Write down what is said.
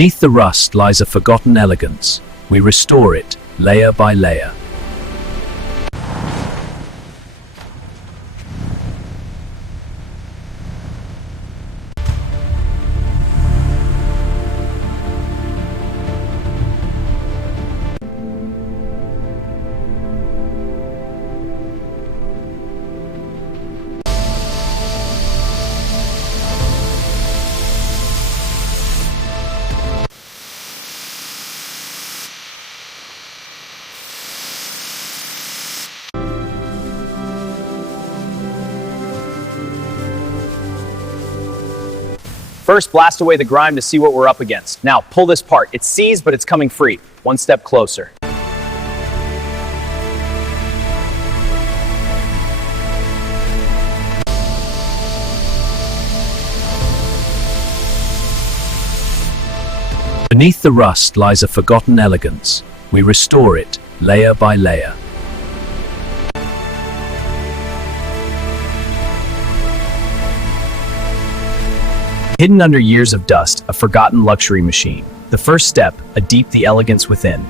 Beneath the rust lies a forgotten elegance. We restore it, layer by layer. First, blast away the grime to see what we're up against. Now, pull this part. It's seized, but it's coming free. One step closer. Beneath the rust lies a forgotten elegance. We restore it, layer by layer. Hidden under years of dust, a forgotten luxury machine. The first step, a deep the elegance within.